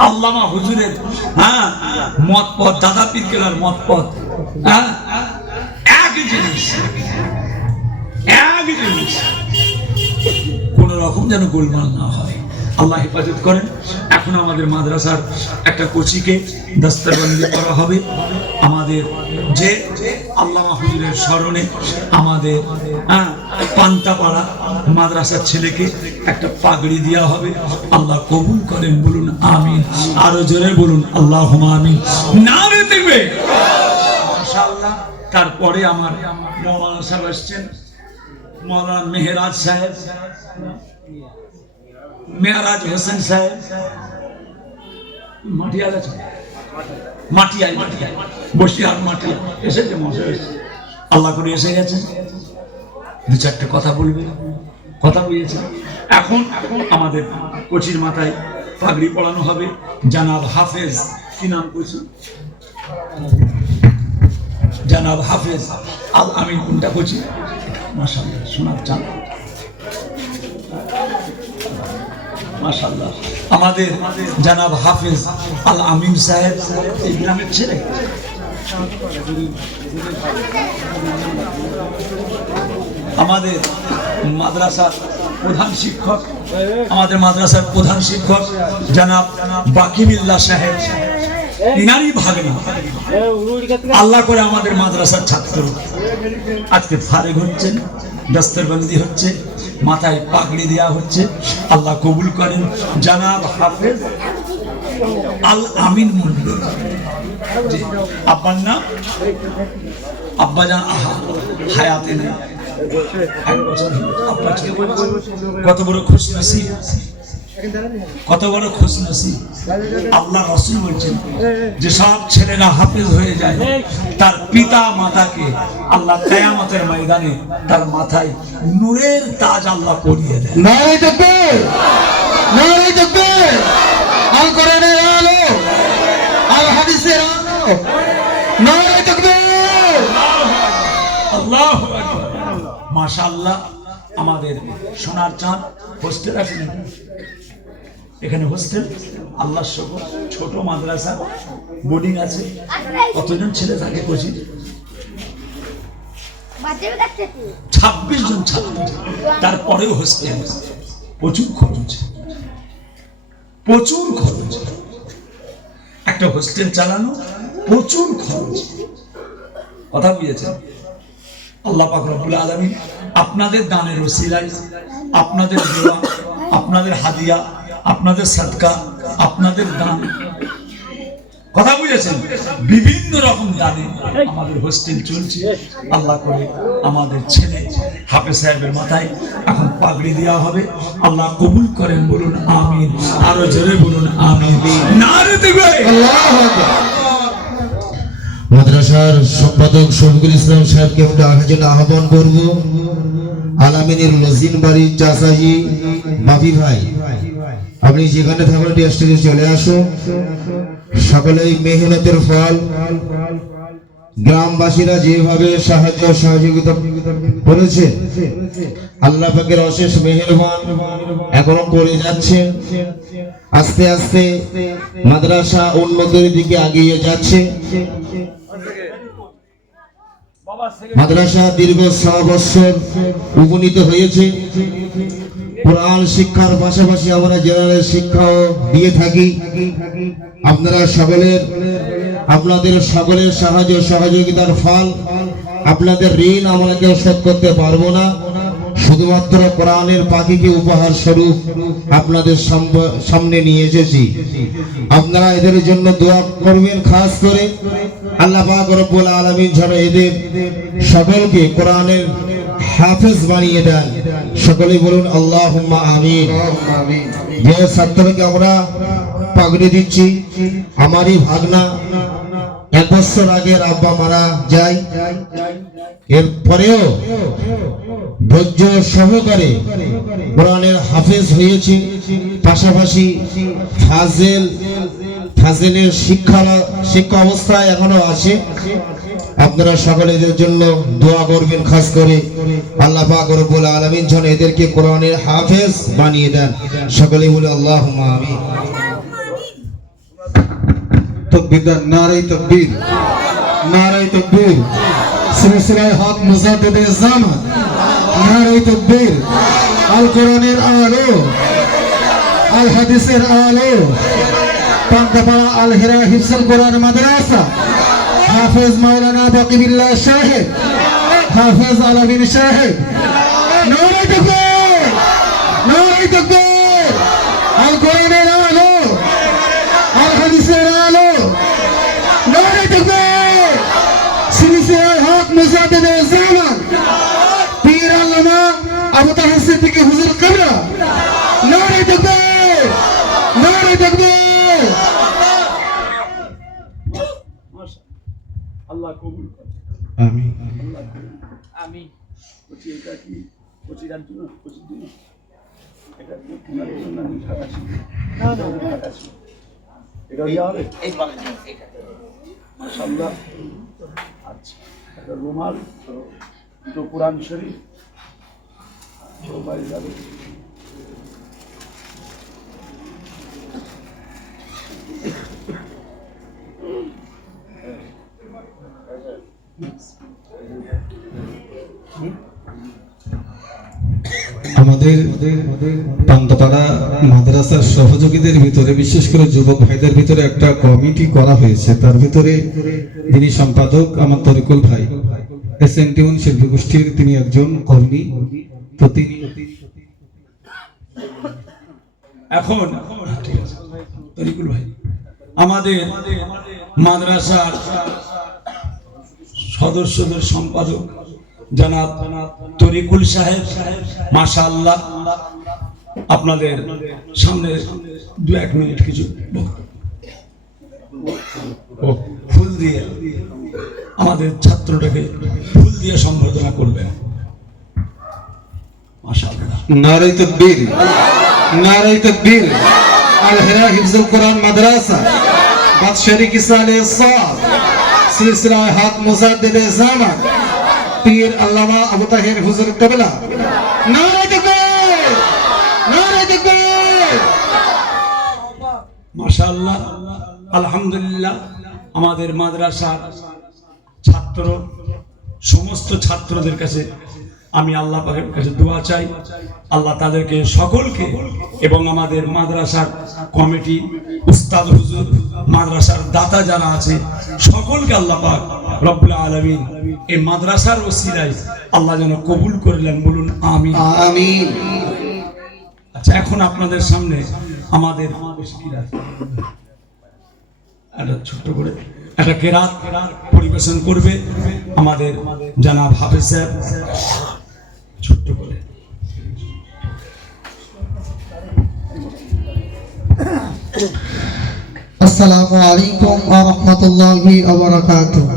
আল্লামা হুজুরের হ্যাঁ মত পথ দাদা পিরকেলার মত পথ হ্যাঁ এক জিনিস এক জিনিস, কোন রকম যেন গোলমাল না হয়। আল্লাহ হেফাজত করেন। এখন আমাদের মাদ্রাসার একটা কোচিকে দস্তরবন্দি করা হবে। আমাদের যে আল্লাহ হুজুরের স্মরণে আমাদের হ্যাঁ পান্তাপাড়া মাদ্রাসার ছেলেকে একটা পাগড়ি দেওয়া হবে। আল্লাহ কবুল করেন, বলুন আমিন। আরও জোরে বলুন আল্লাহ আমিন। না মাশাআল্লাহ, তারপরে আমার মৌলানা সাহেব আসছেন। মৌলানা মেহরাজ সাহেব। মেহরাজ হোসেন সাহেব, মাটিয়াল আছে মাটিয়াই মাটিয়াই বসিয়ার মাটিয়া এসেছে মশা এসেছে। আল্লাহ করে এসে গেছে। দু চারটে কথা বলবে, কথা বুঝেছে এখন এখন আমাদের কোচির মাথায় পাগড়ি পড়ানো হবে। জানাব হাফেজ, কি নাম করছি জানাব হাফেজ আল আমিন, কোনটা করছি মাসাল্লাহ শোনার চান মাশাল্লাহ আমাদের জানাব হাফিজ আল আমিন সাহেব, এই গ্রামের ছেলে। আমাদের মাদ্রাসার প্রধান শিক্ষক, আমাদের মাদ্রাসার প্রধান শিক্ষক, জানাব বাকিমিল্লা সাহেব। ইনারই ভাগনা আল্লাহ করে আমাদের মাদ্রাসার ছাত্র। আজকে ফারেক হচ্ছেন, দস্তরবন্দি হচ্ছে, মাথায় পাগড়ি দেওয়া হচ্ছে। আল্লাহ কবুল করেন। জানাব হাফেজ আল আমিন মন্ডল আব্বার নাম? আব্বা জান আহা, হায়াতে নেই। এক বছর কত বড় খুশ কত বড় খুশ নসিব আল্লাহ রসুল বলছেন যে সব ছেলেরা হাফেজ হয়ে যায় তার পিতা মাতাকে আল্লাহ কেয়ামতের ময়দানে তার মাথায় নূরের তাজ আল্লাহ পরিয়ে দেয় নারে তকবীর নারে তকবীর আল কোরআনের আলো আল হাদিসের আলো নারে তকবীর। আল্লাহ মাশাআল্লাহ আমাদের সোনার চাঁদ হোস্টেল আছে নাকি? এখানে হোস্টেল আল্লাহ শকর ছোট মাদ্রাসা বোর্ডিং আছে। কতজন ছেলে থাকে কোচিং? ছাব্বিশ জন ছাত্র। তারপরেও হোস্টেল প্রচুর খরচ। প্রচুর খরচ। একটা হোস্টেল চালানো প্রচুর খরচ। কথা বুঝেছেন? আল্লাহ পাক রব্বুল আলামিন আপনাদের দানের ওসিলায় আপনাদের দেওয়া আপনাদের হাদিয়া আপনাদের সাদকা আপনাদের দান। কথা বুঝেছেন? বিভিন্ন রকম দানে আমাদের হোস্টেল চলছে। আল্লাহ করে আমাদের ছেলে হাফেজ সাহেবের মাথায় এখন পাগড়ি দেওয়া হবে। আল্লাহ কবুল করেন, বলুন আমিন। আরও জোরে বলুন আমিন। মাদ্রাসার সম্পাদক শফিকুল ইসলাম সাহেবকে আমরা আসার জন্য আহ্বান করব। আলামিনের লজিন বাড়ির চাষাজি বাপি ভাই। আপনি যেখানে থাকেন স্টেজে চলে আসুন সকলেই মেহনতের ফল। গ্রামবাসীরা যেভাবে সাহায্য, সহযোগিতা করেছে, আল্লাহ পাকের অশেষ মেহেরবান এখনও করে যাচ্ছে। আস্তে আস্তে মাদ্রাসা উন্নতির দিকে এগিয়ে যাচ্ছে। মাদ্রাসা দীর্ঘ ছ বছর উপনীত হয়েছে। কোরআন শিক্ষার পাশাপাশি আমরা জেনারেল শিক্ষাও দিয়ে থাকি। আপনারা সকলের, আপনাদের সকলের সাহায্য সহযোগিতার ফল, আপনাদের ঋণ আমরা কেউ শোধ করতে পারব না। শুধুমাত্র কোরআনের পাখিকে উপহার স্বরূপ আপনাদের সামনে নিয়ে এসেছি। আপনারা এদের জন্য দোয়া করবেন খাস করে। আল্লাহ পাক রব্বুল আলামিন যেন এদের সকলকে কোরআনের হাফেজ বানিয়ে দেন। সকলেই বলুন আল্লাহুম্মা আমিন। যে ছাত্রকে আমরা পাগড়ি দিচ্ছি আমারই ভাগনা। এক বছর আগে আব্বা মারা যায়। এরপরেও ধৈর্য সহকারে কোরআনের হাফেজ হয়েছে। পাশাপাশি ফাজেল ফাজেলের শিক্ষা শিক্ষা অবস্থায় এখনও আছে। আপনারা সকলে এদের জন্য দোয়া করবেন, খাস করে আল্লাহ পাক রব্বুল আলামিন যেন এদেরকে কোরআনের হাফেজ বানিয়ে দেন। সকলেই বলে আল্লাহুম্মা আমিন। মাদ্রাসা। হাফেজ মাওলানা বাকিবিল্লাহ সাহেব হাফেজ আলামিন সাহেব নারাই তকবীর নারাই তকবীর। আল কোরআনের আলো, আল হাদিসের আলো। নারাই তকবীর। সিলসিলায় হক মুজাদ্দিদে জামান পীর আল্লামা আবু তাহের সিদ্দিকী হুজুর কবরা নারাই তকবীর নারাই তকবীর আল্লাহ কবুল করে আমিন আমি। বলছি এটা কি? বলছি জানতো না? বলছি দিন? এটা কি? তোমার জন্য আমি ঢাকা ছিল। না না ঢাকা ছিল। এটা হবে? আচ্ছা একটা রুমাল দুটো কোরআন শরীফ। যাবে। আমাদের পান্তপাড়া মাদ্রাসার সহযোগীদের ভিতরে, বিশেষ করে যুবক ভাইদের ভিতরে একটা কমিটি করা হয়েছে। তার ভিতরে যিনি সম্পাদক আমার তরিকুল ভাই। এস এন টিউন শিল্পী গোষ্ঠীর তিনি একজন কর্মী। প্রতিনিয়ত এখন তরিকুল ভাই, আমাদের মাদ্রাসার সদস্যদের সম্পাদক জনাব তরিকুল সাহেব, মাশাআল্লাহ। আপনাদের সামনে দু এক মিনিট কিছু ফুল দিয়ে আমাদের ছাত্রটাকে ফুল দিয়ে করবেন। মাশাআল্লাহ। নারাই তকবীর নারাই তকবীর। আল হেরা হিফজুল কোরআন মাদ্রাসা, বাদশাহী কিসালে সাদ সিলসিলা হাত মুজাদ্দিদে জামান পীর আল্লামা আবু তাহের হুজুর কবলা। মাশাআল্লাহ, আলহামদুলিল্লাহ, আমাদের মাদ্রাসার ছাত্র, সমস্ত ছাত্রদের কাছে আমি আল্লাহ কাছে দোয়া চাই। আল্লাহ তাদেরকে সকলকে এবং আমাদের মাদ্রাসার কমিটি, উস্তাদ হুজুর, মাদ্রাসার দাতা যারা আছে, সকলকে আল্লাহ পাক আলমিন এই মাদ্রাসার ওসিলায় আল্লাহ যেন কবুল করলেন বলুন আমি আমি আচ্ছা এখন আপনাদের সামনে আমাদের একটা ছোট্ট করে একটা কেরাত পরিবেশন করবে আমাদের জানা ভাবে স্যার ছোট্ট করে। আসসালামু আলাইকুম ওয়া রাহমাতুল্লাহি ওয়া বারাকাতুহু।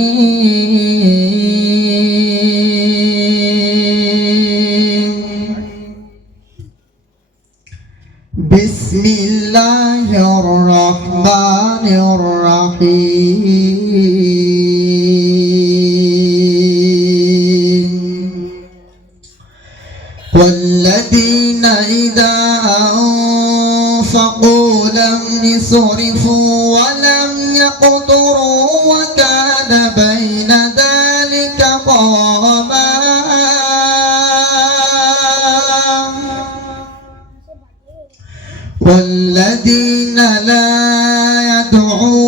والذين لا يدعون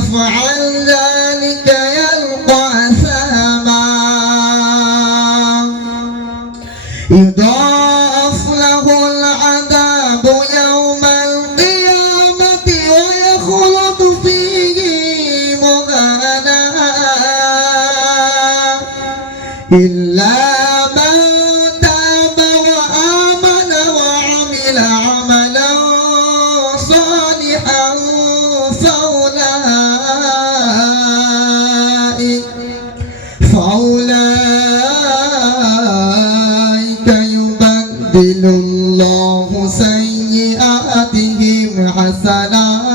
فعل سيئاتهم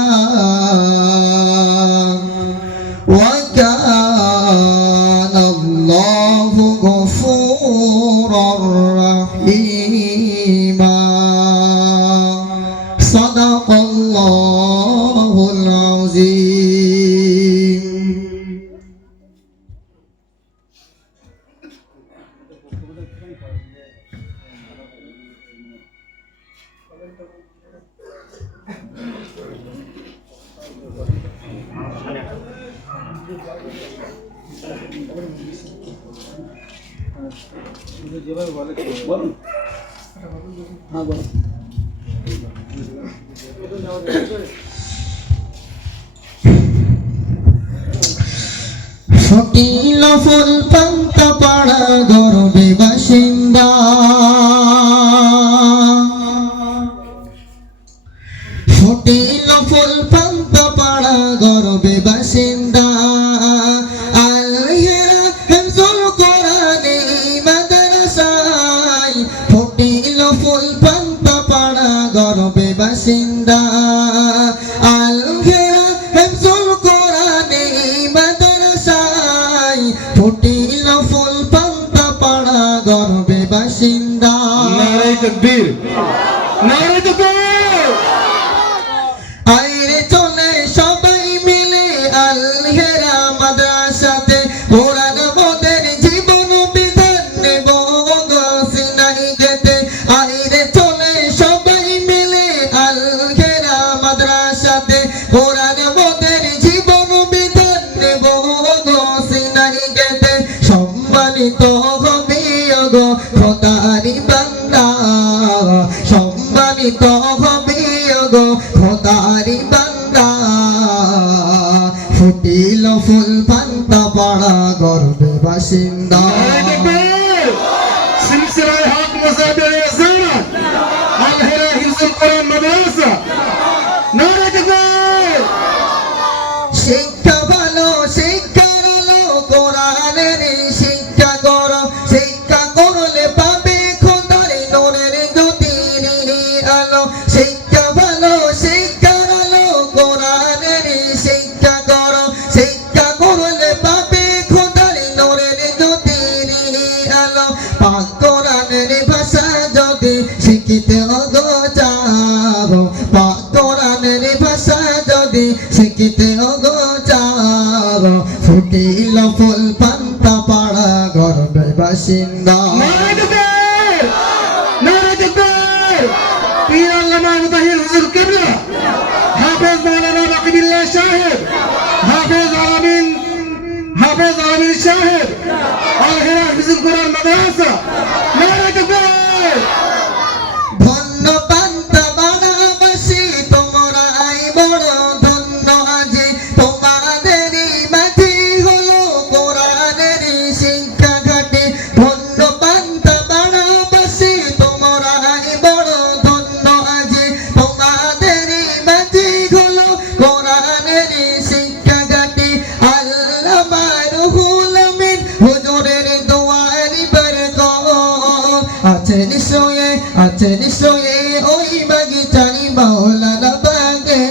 ফটিল ফুল পান্তা পাড়া গর্বে বাসিন্দা গর্বে বাসিন্দা। নারায় তকবীর। নারায় তকবীর। পাড়া গর্বে বাসিন্দা। গো চার ফুটিল ফুল পান্তা পাড়া গর্বে বাসিন্দা। হাফেজ মৌলানা বাকিবুল্লাহ সাহেব, হাফেজ আলামিন হাফেজ আলামিন সাহেব, আলহেরা হিজুল কোরআন মাদ্রাসা নিশ্চয়ে আছে নিশ্চয়ে ওই বাগিচাই মাওলানা বাগে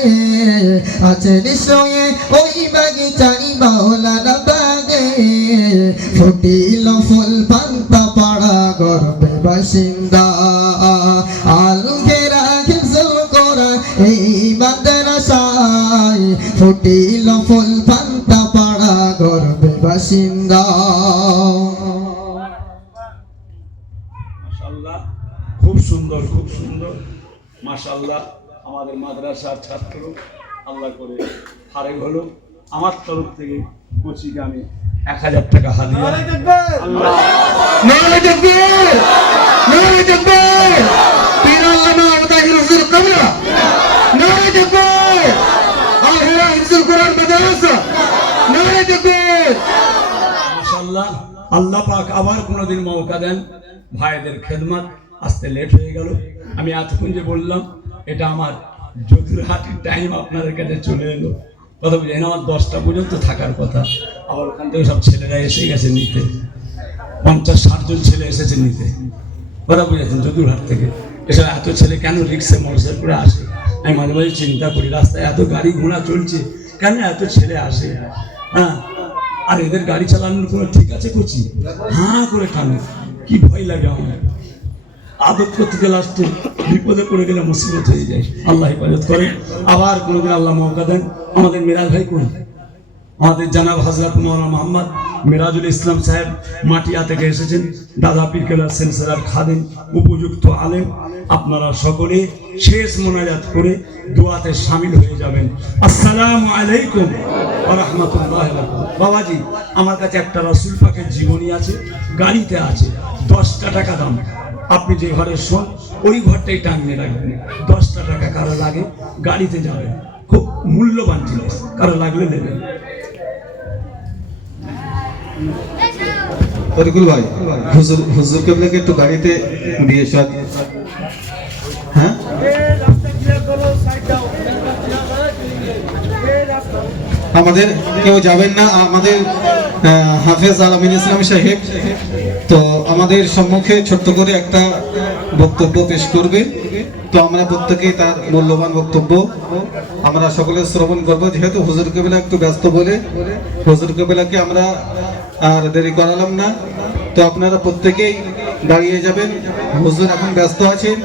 আছে নিশ্চয়ে ওই বাগিচাই মাওলানা বাগে ফুটিল ফুল পান্তা পাড়া গর্বে বাসিন্দা আল ঘেরা খিজল করা এই মাদ্রাসায় ফুটিল ফুল পান্তা পাড়া গর্বে বাসিন্দা খুব সুন্দর খুব সুন্দর। মাশাল্লাহ আমাদের মাদ্রাসার ছাত্র আল্লাহ করে ফারেক হলো। আমার তরফ থেকে কোচিকে আমি এক হাজার টাকা মাশাল্লাহ আল্লাহ পাক আবার কোনোদিন মৌকা দেন ভাইদের খেদমত। আসতে লেট হয়ে গেল। আমি এতক্ষণ যে বললাম, এটা আমার জতুরহাটির টাইম আপনাদের কাছে চলে এলো। কথা বুঝলেন আমার দশটা পর্যন্ত থাকার কথা। আবার ওখান থেকে সব ছেলেরা এসে গেছে নিতে। পঞ্চাশ, ষাট জন ছেলে এসেছে নিতে। কথা বুঝেছেন জতুরহাট থেকে। এসব এত ছেলে কেন রিক্সে মোটরসাইকেল করে আসে? আমি মাঝে মাঝে চিন্তা করি, রাস্তায় এত গাড়ি ঘোড়া চলছে, কেন এত ছেলে আসে? হ্যাঁ? আর এদের গাড়ি চালানোর কোনো ঠিক আছে কচি? হাঁ করে টানে। কি ভয় লাগে আমার। আদত করতে আসতে বিপদে পড়ে গেলে হয়ে যায়। আল্লাহ করে আবার আল্লাহ দেন। আমাদের ভাই আমাদের জানাব হাজরত মোহাম্মদ ইসলাম সাহেব এসেছেন। দাদা উপযুক্ত আলেম। আপনারা সকলে শেষ মোনাজাত করে দোয়াতে সামিল হয়ে যাবেন। আসসালামু আলাইকুম। বাবাজি, আমার কাছে একটা রসুল পাকের জীবনী আছে, গাড়িতে আছে, দশটা টাকা দাম। আপনি যে ঘরে শোন, ওই ঘরটাই টাঙিয়ে রাখবেন। দশটা টাকা কারও লাগে, গাড়িতে যাবেন। খুব মূল্যবান জিনিস, কারও লাগলে নেবেন। তরিকুল ভাই, হুজুর হুজুর কেবলাকে একটু গাড়িতে দিয়ে এসো হ্যাঁ? আমাদের কেউ যাবেন না, আমাদের হাফেজ আলমিন ইসলাম সাহেব, তো আমাদের সম্মুখে ছোট্ট করে একটা বক্তব্য পেশ করবে। তো আমরা প্রত্যেকেই তার মূল্যবান বক্তব্য, আমরা সকলে শ্রবণ করব। যেহেতু হুজুর কেবেলা একটু ব্যস্ত বলে, হুজুর কেবেলাকে আমরা আর দেরি করালাম না। তো আপনারা প্রত্যেকেই দাঁড়িয়ে যাবেন। হুজুর এখন ব্যস্ত আছেন।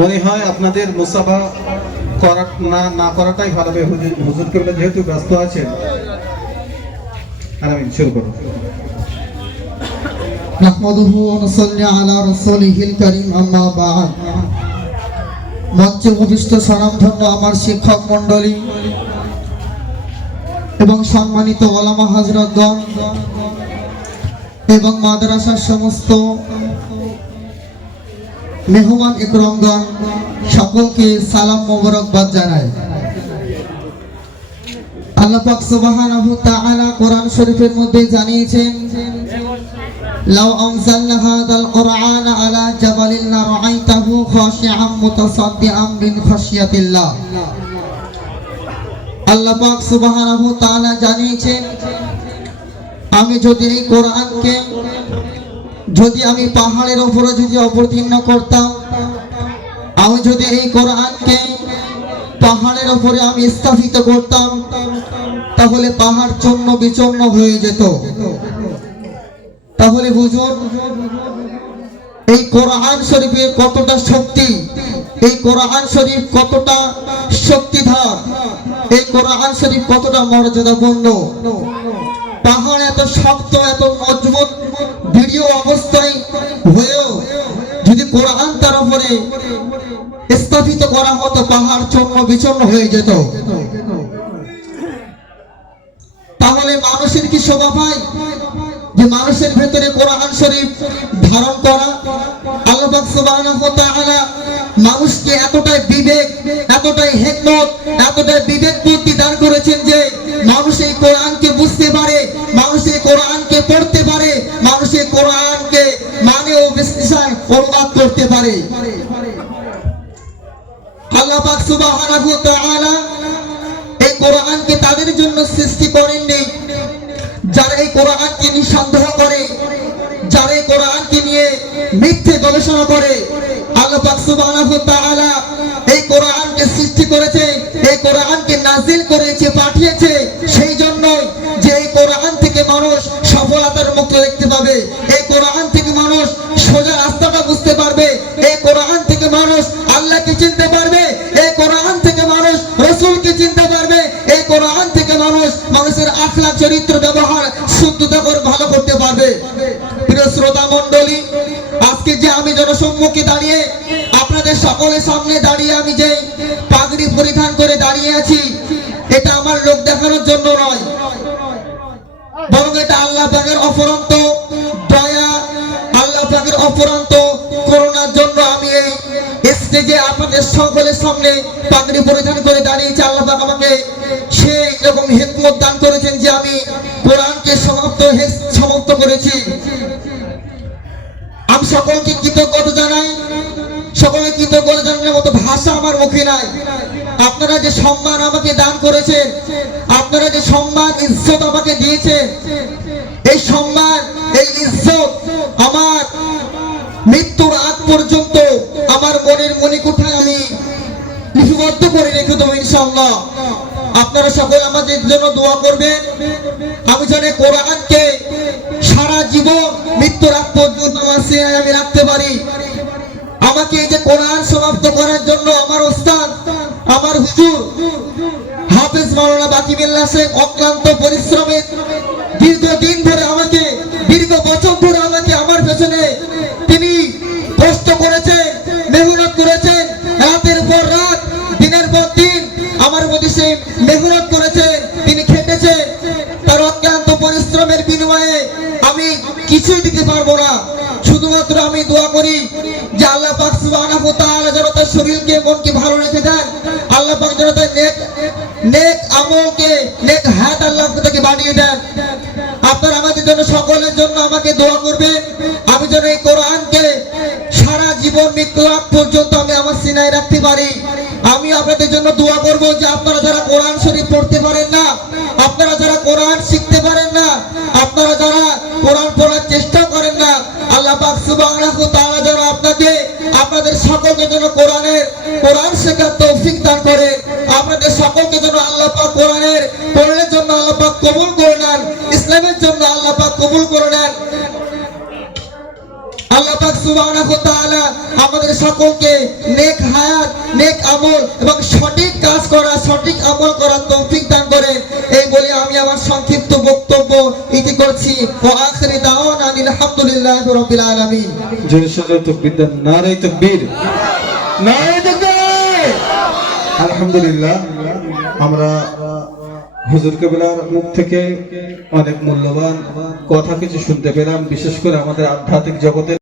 মনে হয় আপনাদের মুসাফা করা না না করাটাই ভালো হবে। হুজুর হুজুর কেবলা যেহেতু ব্যস্ত আছেন আর আমি শুরু করবো نحمده ونصلي على رسوله الكريم أما بعد মঞ্চে উপবিষ্ট স্বনামধন্য আমার শিক্ষক মণ্ডলী এবং সম্মানিত ওলামা হাজরতগণ এবং মাদ্রাসার সমস্ত মেহমান একরমগণ সকলকে সালাম মোবারকবাদ জানাই আল্লাহ পাক কোরআন শরীফের মধ্যে জানিয়েছেন আল্লাহ পাক সুবহানাহু তাআলা জানিয়েছেন, আমি যদি এই কোরআনকে, যদি আমি পাহাড়ের উপরে যদি অবতীর্ণ করতাম, আমি যদি এই কোরআনকে পাহাড়ের উপরে আমি স্থাপিত করতাম, তাহলে পাহাড় চন্ন বিচন্ন হয়ে যেত। তাহলে বুঝুন, এই কোরআন শরীফের কতটা শক্তি, এই কোরআন শরীফ কতটা শক্তিধর, এই কোরআন শরীফ কতটা মর্যাদাপূর্ণ। পাহাড় এত শক্ত, এত মজবুত দৃঢ় অবস্থায় হয়েও যদি কোরআন তার উপরে স্থাপিত করা হতো, পাহাড় চন্ন বিচন্ন হয়ে যেত। তাহলে মানুষের কি শোভা পায়? যে মানুষের ভেতরে কোরআন শরীফ ধারণ করা মানুষকে এতটাই বিবেক, এতটাই হিকমত, এতটাই বিবেক বুদ্ধি দান করেছেন যে মানুষ এই কোরআনকে বুঝতে পারে, মানুষ এই কোরআনকে পড়তে পারে, মানুষ এই কোরআনকে মানে ও বিশ্লেষণ অনুবাদ করতে পারে। আল্লাহ এই কোরআনকে তাদের করে, যারা পাঠিয়েছে সেই জন্য যে এই কোরআন থেকে মানুষ সফলতার মুখ দেখতে পাবে। এই কোরআন থেকে মানুষ সোজা রাস্তাটা বুঝতে পারবে। এই কোরআন থেকে মানুষ আল্লাহকে চিনতে পারবে। কোরআন থেকে মানুষ মানুষের আখলাক চরিত্র, ব্যবহার শুদ্ধতা করে ভালো করতে পারবে। প্রিয় শ্রোতা মন্ডলী আজকে যে আমি জনসম্মুখে দাঁড়িয়ে আপনাদের সকলের সামনে দাঁড়িয়ে আমি যে পাগড়ি পরিধান করে দাঁড়িয়ে আছি, এটা আমার লোক দেখানোর জন্য নয়। বরং এটা আল্লাহ পাকের অপরন্ত দয়া, আল্লাহ পাকের অপরন্ত করোনার জন্য আমি এই স্টেজে আপনাদের সকলের সামনে পাগড়ি পরিধান করে দাঁড়িয়েছে আল্লাহ আমাকে। সে এরকম হেকমত দান করেছেন যে আমি কোরআনকে সমাপ্ত সমাপ্ত করেছি। আমি সকলকে কৃতজ্ঞতা জানাই। সকলকে কৃতজ্ঞতা জানানোর মতো ভাষা আমার মুখে নাই। আপনারা যে সম্মান আমাকে দান করেছেন, আপনারা যে সম্মান, ইজ্জত আমাকে দিয়েছেন, এই সম্মান, এই ইজ্জত আমার মৃত্যুর আগ পর্যন্ত মনের মণিকুঠায় আমি লিপিবদ্ধ করে রেখে দেবো ইনশাল্লাহ আপনারা সকলে আমাদের জন্য দোয়া করবেন। আমি যেন কোরআনকে সারা জীবন মৃত্যুর আগ পর্যন্ত আমার সিনায় আমি রাখতে পারি। আমাকে এই যে কোরআন সমাপ্ত করার জন্য আমার ওস্তাদ, আমার হুজুর, হাফেজ মাওলানা বাকিবিল্লাহ শেখ অক্লান্ত পরিশ্রমে দীর্ঘদিন ধরে আমাকে, দীর্ঘ বছর ধরে আমাকে আমার পেছনে আমার প্রতি সে মেহনত করেছেন তিনি খেটেছেন তার অক্লান্ত পরিশ্রমের বিনিময়ে আমি কিছুই দিতে পারব না। শুধুমাত্র আমি দোয়া করি যে আল্লাহ পাক সুবহানাহু তাআলা যেন তার শরীরকে, মনকে ভালো রেখে দেন। আল্লাহ পাক যেন তার নেক নেক আমলকে, নেক হাত আল্লাহ তাকে বানিয়ে দেন। আপনারা আমাদের জন্য, সকলের জন্য আমাকে দোয়া করবেন। আমি যেন এই কোরআনকে সারা জীবন মৃত্যু পর্যন্ত আমি আমার সিনায় রাখতে পারি। আমি আপনাদের জন্য দোয়া করব যে আপনারা যারা কোরআন শরীফ পড়তে পারেন না, আপনারা যারা কোরআন শিখতে পারেন না, আপনারা যারা কোরআন পড়ার চেষ্টা করেন না, আল্লাহ পাক সুবহানাহু তাআলা যেন আপনাকে, আপনাদের সকলকে যেন কোরআনের, কোরআন শেখার তৌফিক দান করে। আপনাদের সকলকে যেন আল্লাহ পাক কোরআনের পড়ার জন্য আল্লাহ পাক কবুল করে নেন, ইসলামের জন্য আল্লাহ পাক কবুল করে নেন। সুবহানাহু তাআলা আমাদের সকলকে নেক হায়াত নেক আমল এবং সঠিক কাজ করা সঠিক আমল করার তৌফিক দান করে। এই বলে আমি আমার সংক্ষিপ্ত বক্তব্য ইতি করছি। ওয়া আখিরি দাওয়ানা আলহামদুলিল্লাহি রাব্বিল আলামিন। জোরে তকবীর তকবীর। নারাই তকবীর! আলহামদুলিল্লাহ আমরা হুজুর কেবলার মুখ থেকে অনেক মূল্যবান কথা কিছু শুনতে পেলাম বিশেষ করে আমাদের আধ্যাত্মিক জগতের